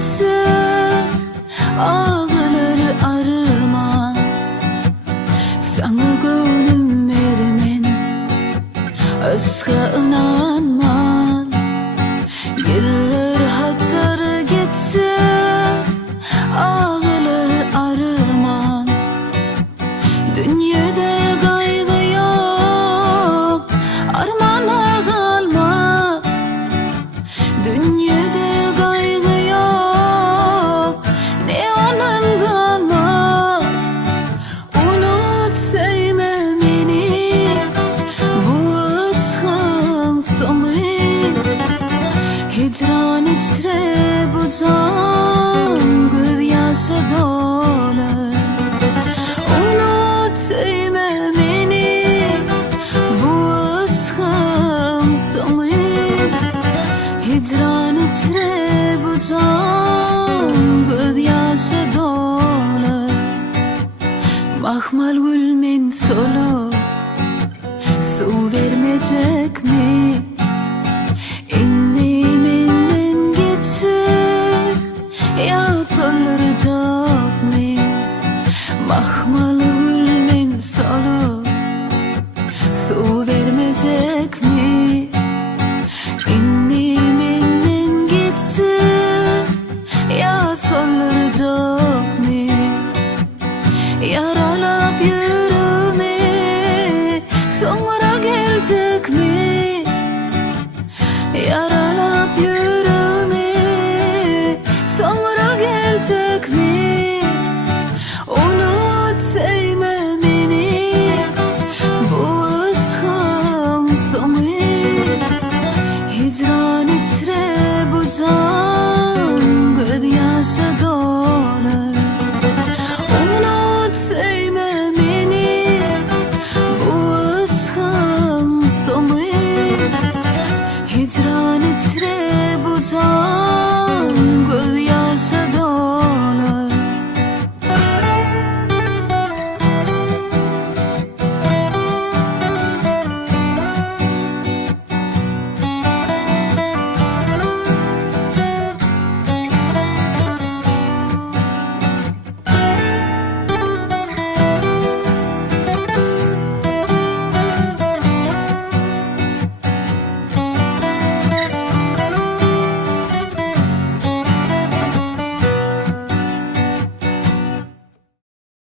geçse ağları arıma. Sana gönlüm verimen, aşka inanman. Yıllar hatır geçse ağları arıman. Dünyada kaygı yok, armana kalma. Dünyada kaygı yok, ne onun kalma. Unut sevme beni, bu aşkın sonu. Hicran içre bu can, gözyaşı dolu. Unut sevme beni, bu aşkın sonu. Hicran içre bu can, gözyaşı dolu. Mahmal gülmen solu, su vermeyecek mi? İnni menden geçir, ya solları can.